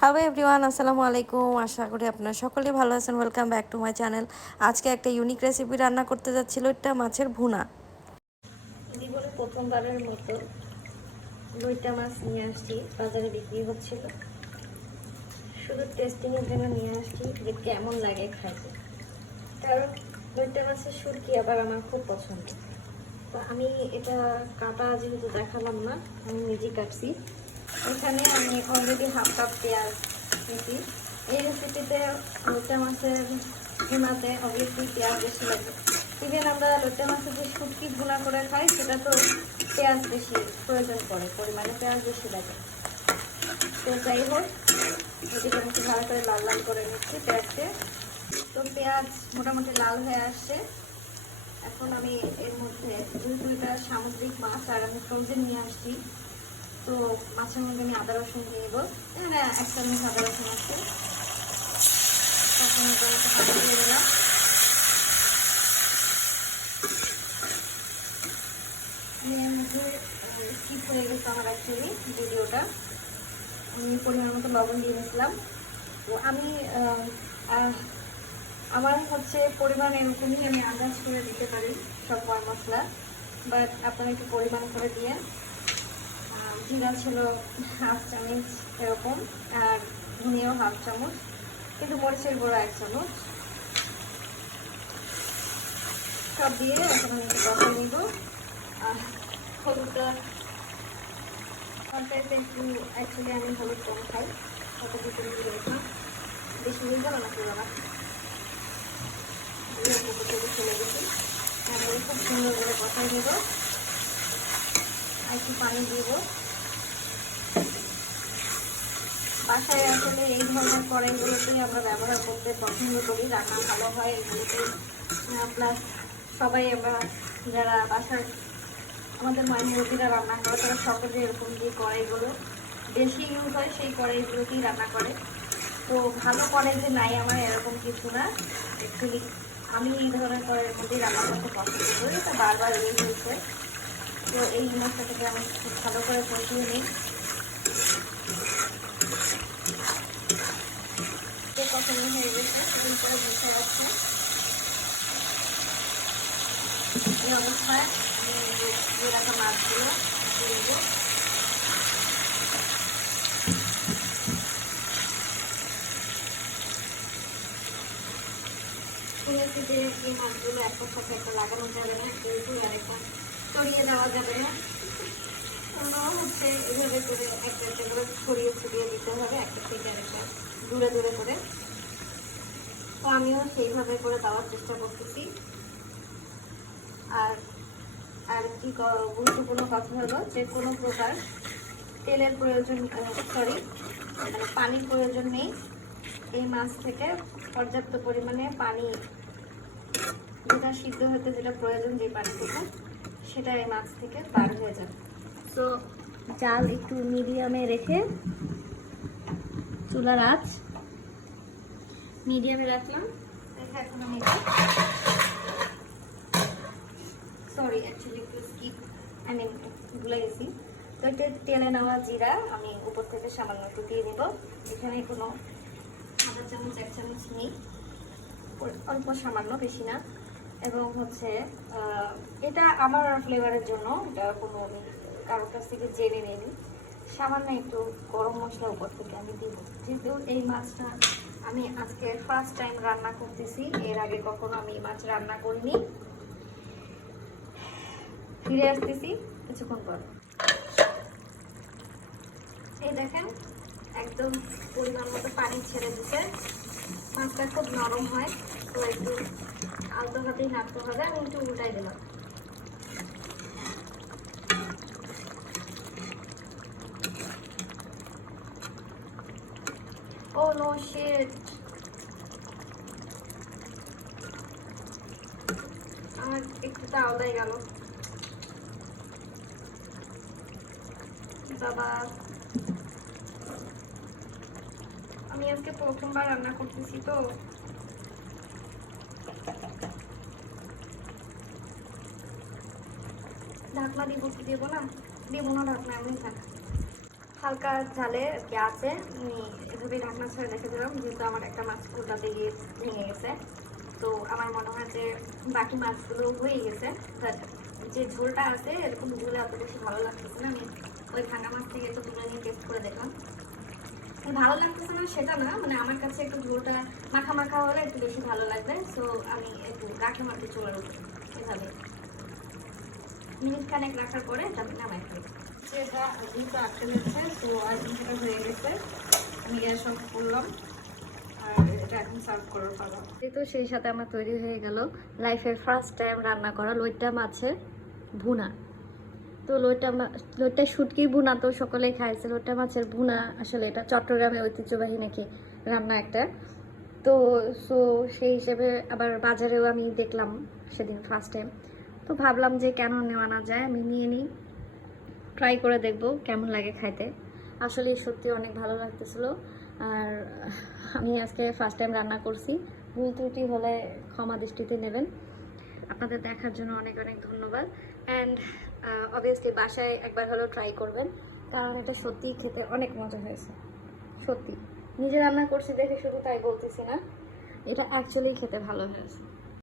Hello everyone, আসসালামু আলাইকুম। আশা করি আপনারা সকলেই ভালো আছেন। Welcome back to my channel. আজকে একটা ইউনিক রেসিপি রান্না করতে যাচ্ছিল, এটা মাছের ভুনা। জীবনে প্রথমবারের মতো লইটা মাছ নিয়ে আসছি, বাজারে বিক্রি হচ্ছিল। শুধু টেস্টিংয়ের জন্য নিয়ে আসছি যে কেমন লাগে খাইতে, কারণ লইটা মাছের শুটকি আবার আমার খুব পছন্দ। তো আমি এটা কাটা যেহেতু দেখালাম না, আমি নিজেই কাটছি। এখানে আমি অলরেডি হাফ কাপ পেঁয়াজ নিয়েছি। এই রেসিপিতে লইটা মাছের ভুনাতে অবভিয়াসলি পেঁয়াজ বেশি লাগে। ইভেন আমরা লইটা মাছের যে শুটকি ভুনা করে খাই, সেটা তো পেঁয়াজ বেশি প্রয়োজন পড়ে, পরিমাণে পেঁয়াজ বেশি লাগে। তো যাই হোক, এদিকে আমি ভালো করে লাল লাল করে নিচ্ছি পেঁয়াজকে। তো পেঁয়াজ মোটামুটি লাল হয়ে আসছে। এখন আমি এর মধ্যে দুইটা সামুদ্রিক মাছ আর আমি ফ্রোজেন নিয়ে আসছি। তো মাছের মধ্যে আমি আদা রসুন দিয়ে দেবো। এখানে 1 চামচ আদা রসুন আছে, তখন দিয়ে দিলাম। এর মধ্যে স্কিপ হয়ে গেছে আমার অ্যাকচুয়ালি ভিডিওটা। আমি পরিমাণ মতো লবণ দিয়ে দিয়েছিলাম। তো আমি আমার হচ্ছে পরিমাণ এরকমই, আমি আন্দাজ করে দিতে পারি সব মশলা, বাট আপনারা একটু পরিমাণ করে দিয়ে। জিরা ছিল 1/2 চামচ এরকম, আর ধনিয়াও 1/2 চামচ, কিন্তু মরিচের গুঁড়া 1 চামচ। সব দিয়ে এখন আমি একটু কষা নিব। হলুদটা তরকারিতে একটু, অ্যাকচুয়ালি আমি হলুদ কম খাই, কত দিতে দিয়ে দেখলাম বেশি হয়ে গেল না পুরো আমার চলে গেছি। তারপরে খুব সুন্দর করে কষাই দেবো, আর একটু পানি দিব। বাসায় আসলে এই ধরনের কড়াইগুলোতেই আমরা ব্যবহার করতে পছন্দ করি, রান্না ভালো হয় এগুলোতে। প্লাস সবাই আমরা যারা বাসার আমাদের মায়ের মুরগিরা রান্না করে, তারা সকলে এরকম যে কড়াইগুলো বেশি ইউজ হয় সেই কড়াইগুলোতেই রান্না করে। তো ভালো কড়াই যে নাই আমার এরকম কিছু না, অ্যাকচুয়ালি আমি এই ধরনের কড়াইয়ের মধ্যেই রান্না করতে পছন্দ করি। এটা বারবার ইউজ হয়েছে। তো এই মশলাটাকে আমি খুব ভালো করে কষিয়ে নিই। কষানো হয়ে গেছে, করে বসে যাচ্ছে। এই অবস্থায় আমি দিয়ে রাখা মাছগুলো দিয়ে দেবো। শুনেছি যে এই মাছগুলো একটার সাথে একটা লাগানো যাবে না, যেহেতু আরেকটা ছড়িয়ে দেওয়া যাবে না। হচ্ছে এভাবে করে একটা একটা করে ছড়িয়ে ছড়িয়ে দিতে হবে, একটা থেকে আরেকটা দূরে দূরে করে। তো আমিও সেইভাবে করে দেওয়ার চেষ্টা করতেছি। আর আর কি গুরুত্বপূর্ণ কথা হলো যে কোনো প্রকার তেলের প্রয়োজন, মানে পানির প্রয়োজন নেই। এই মাছ থেকে পর্যাপ্ত পরিমাণে পানি, যেটা সিদ্ধ হতে যেটা প্রয়োজন, যে পানিটুকু, সেটা এই মাছ থেকে বার হয়ে যাবে। তো জাল একটু মিডিয়ামে রেখে, চুলার আঁচ মিডিয়ামে রাখলাম। এখন আমি ভুলে গেছি। তো এটা তেলে নেওয়া জিরা আমি উপর থেকে সামান্য একটু দিয়ে দিব। এখানে কোনো আধা চামচ 1 চামচ নেই, অল্প সামান্য, বেশি না। এবং হচ্ছে এটা আমার ফ্লেভারের জন্য, এটা কোনো আমি কারোর কাছ থেকে জেনে নিইনি। সামান্য একটু গরম মশলা উপর থেকে আমি দিব, যেহেতু এই মাছটা আমি আজকে ফার্স্ট টাইম রান্না করতেছি। এর আগে কখনো আমি মাছ রান্না করিনি। ফিরে আসতেছি কিছুক্ষণ পর। এই দেখেন একদম পরিমাণ মতো পানি ছেড়ে দিতে। মাছটা খুব নরম হয়, তো একটু আলতো হাতেই নাড়তে হবে। আমি একটু উল্টাই দিলাম। ও নো শিট, আমার একটু তাওয়াই গেল বাবা। আমি আজকে প্রথমবার রান্না করতেছি, তো ঢাকনা দিব কি দেবো না, দেবো না ঢাকনা, এমনি থাক। হালকা ঝালে কি আছে, আমি এভাবে ঢাকনা ছেড়ে রেখে দিলাম, যেহেতু আমার একটা মাছ উল্টাতে গিয়ে ভেঙে গেছে। তো আমার মনে হয় যে বাকি মাছগুলো হয়ে গেছে, বাট যে ঝোলটা আছে এরকম ঝোলে এত বেশি ভালো লাগতেছে না। আমি ওই ভাঙা মাছ থেকে একটু তুলে নিয়ে টেস্ট করে দেখলাম, ভালো লাগতেছে না সেটা না, মানে আমার কাছে একটু ঝোলটা মাখা মাখা হলে একটু বেশি ভালো লাগবে। সো আমি একটু রাখি মারতে চলে উঠি এভাবে মিনিট খানেক রাখার পরে তারপর নামাই ফেলি। যেটা যেহেতু আটকে যাচ্ছে, তো আর সেটা হয়ে গেছে, আমি গ্যাস অফ করলাম আর এটা এখন সার্ভ করার পালা। তো সেই সাথে আমার তৈরি হয়ে গেল লাইফের ফার্স্ট টাইম রান্না করা লইট্টা মাছের ভুনা। তো লইট্টা শুটকি ভুনা তো সকলেই খাইছে, লইট্টা মাছের ভুনা আসলে এটা চট্টগ্রামের ঐতিহ্যবাহী নাকি রান্না একটা। তো সেই হিসেবে আবার বাজারেও আমি দেখলাম সেদিন ফার্স্ট টাইম, তো ভাবলাম যে কেন নেওয়া না যায়, আমি নিয়ে নিই, ট্রাই করে দেখব কেমন লাগে খাইতে। আসলে সত্যি অনেক ভালো লাগতেছিল। আর আমি আজকে ফার্স্ট টাইম রান্না করছি, ভুল ত্রুটি হলে ক্ষমা দৃষ্টিতে নেবেন। আপনাদের দেখার জন্য অনেক অনেক ধন্যবাদ। অ্যান্ড অবভিয়াসলি বাসায় একবার হলেও ট্রাই করবেন, কারণ এটা সত্যিই খেতে অনেক মজা হয়েছে। সত্যি নিজে রান্না করছি দেখে শুধু তাই বলতেছি না, এটা অ্যাকচুয়ালি খেতে ভালো হয়েছে।